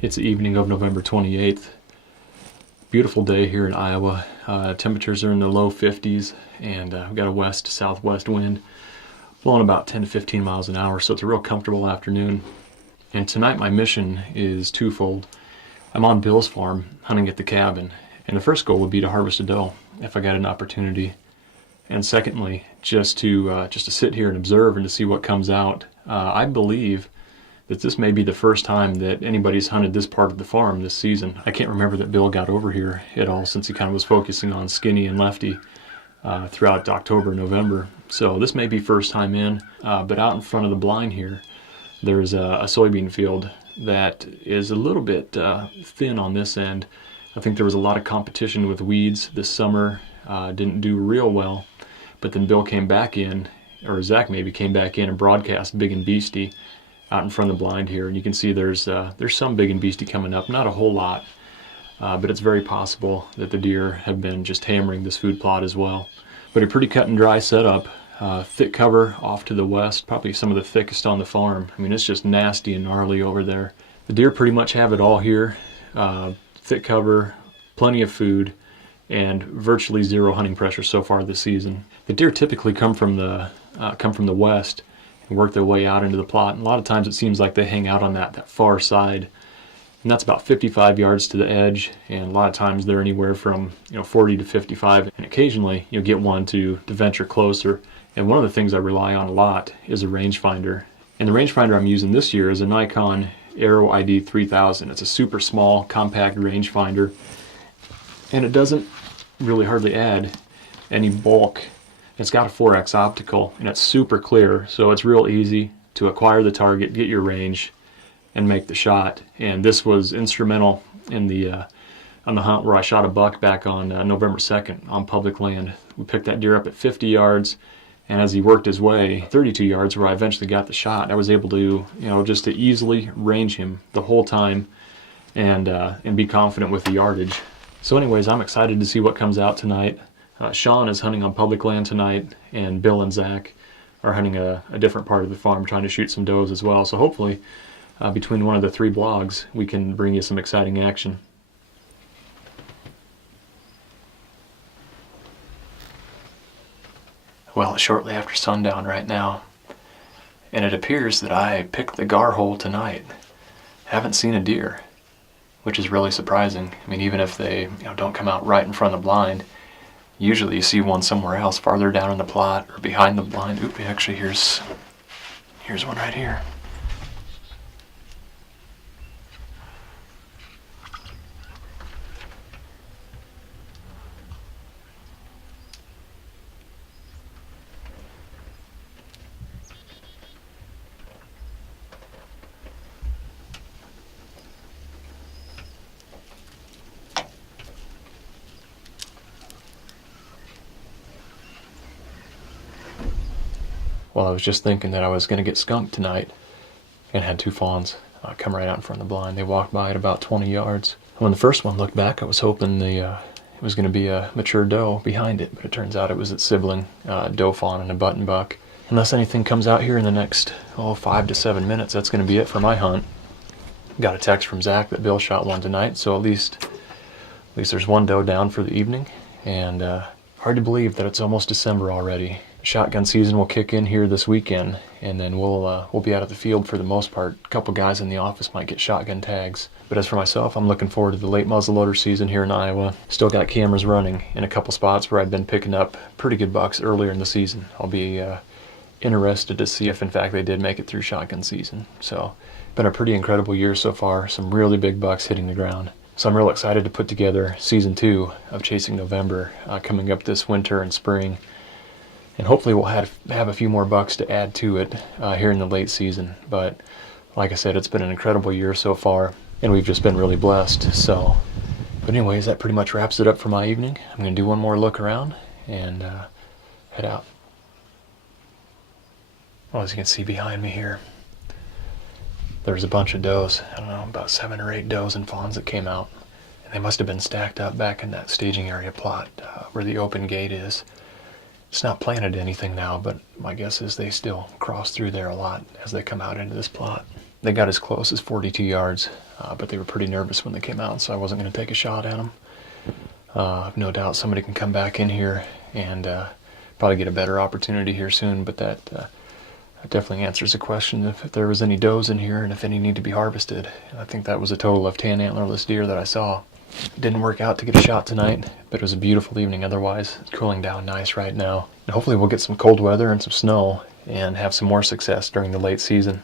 It's the evening of November 28th. Beautiful day here in Iowa. Temperatures are in the low 50s, and we've got a west-southwest wind blowing about 10 to 15 miles an hour, so it's a real comfortable afternoon. And tonight my mission is twofold. I'm on Bill's farm hunting at the cabin, and the first goal would be to harvest a doe if I got an opportunity. And secondly, just to sit here and observe and to see what comes out. I believe that this may be the first time that anybody's hunted this part of the farm this season. I can't remember that Bill got over here at all, since he kind of was focusing on Skinny and Lefty throughout October, November. So this may be first time in, but out in front of the blind here, there's a soybean field that is a little bit thin on this end. I think there was a lot of competition with weeds this summer, didn't do real well, but then Bill came back in, or Zach maybe came back in and broadcast Big and Beastie out in front of the blind here, and you can see there's some Big and Beastie coming up, not a whole lot, but it's very possible that the deer have been just hammering this food plot as well. But a pretty cut and dry setup, thick cover off to the west, probably some of the thickest on the farm. I mean, it's just nasty and gnarly over there. The deer pretty much have it all here, thick cover, plenty of food, and virtually zero hunting pressure so far this season. The deer typically come from the west and work their way out into the plot. And a lot of times it seems like they hang out on that far side, and that's about 55 yards to the edge. And a lot of times they're anywhere from 40 to 55, and occasionally you'll get one to venture closer. And one of the things I rely on a lot is a rangefinder. And the rangefinder I'm using this year is a Nikon Aero ID 3000. It's a super small, compact rangefinder, and it doesn't really hardly add any bulk. It's got a 4x optical, and it's super clear, so it's real easy to acquire the target, get your range, and make the shot. And this was instrumental in on the hunt where I shot a buck back on November 2nd on public land. We picked that deer up at 50 yards, and as he worked his way 32 yards where I eventually got the shot, I was able to, just to easily range him the whole time and be confident with the yardage. So anyways, I'm excited to see what comes out tonight. Sean is hunting on public land tonight, and Bill and Zach are hunting a different part of the farm, trying to shoot some does as well. So hopefully, between one of the three blogs, we can bring you some exciting action. Well, it's shortly after sundown right now, and it appears that I picked the gar hole tonight. Haven't seen a deer, which is really surprising. I mean, even if they don't come out right in front of the blind, usually you see one somewhere else, farther down in the plot or behind the blind. Oop, actually here's one right here. Well, I was just thinking that I was going to get skunked tonight, and had two fawns come right out in front of the blind. They walked by at about 20 yards. When the first one looked back, I was hoping it was going to be a mature doe behind it, but it turns out it was its sibling, doe fawn and a button buck. Unless anything comes out here in the next 5 to 7 minutes, that's going to be it for my hunt. Got a text from Zach that Bill shot one tonight, so at least there's one doe down for the evening. And hard to believe that it's almost December already. Shotgun season will kick in here this weekend, and then we'll be out of the field for the most part. A couple guys in the office might get shotgun tags. But as for myself, I'm looking forward to the late muzzleloader season here in Iowa. Still got cameras running in a couple spots where I've been picking up pretty good bucks earlier in the season. I'll be interested to see if in fact they did make it through shotgun season. So, been a pretty incredible year so far. Some really big bucks hitting the ground. So I'm real excited to put together season 2 of Chasing November coming up this winter and spring. And hopefully we'll have a few more bucks to add to it here in the late season. But like I said, it's been an incredible year so far, and we've just been really blessed. So, but anyways, that pretty much wraps it up for my evening. I'm going to do one more look around and head out. Well, as you can see behind me here, there's a bunch of does. I don't know, about 7 or 8 does and fawns that came out. And they must have been stacked up back in that staging area plot where the open gate is. It's not planted anything now, but my guess is they still cross through there a lot as they come out into this plot. They got as close as 42 yards, but they were pretty nervous when they came out, so I wasn't going to take a shot at them. No doubt somebody can come back in here and probably get a better opportunity here soon, but that definitely answers the question if there was any does in here and if any need to be harvested. And I think that was a total of 10 antlerless deer that I saw. It didn't work out to get a shot tonight, but it was a beautiful evening otherwise. It's cooling down nice right now. And hopefully we'll get some cold weather and some snow and have some more success during the late season.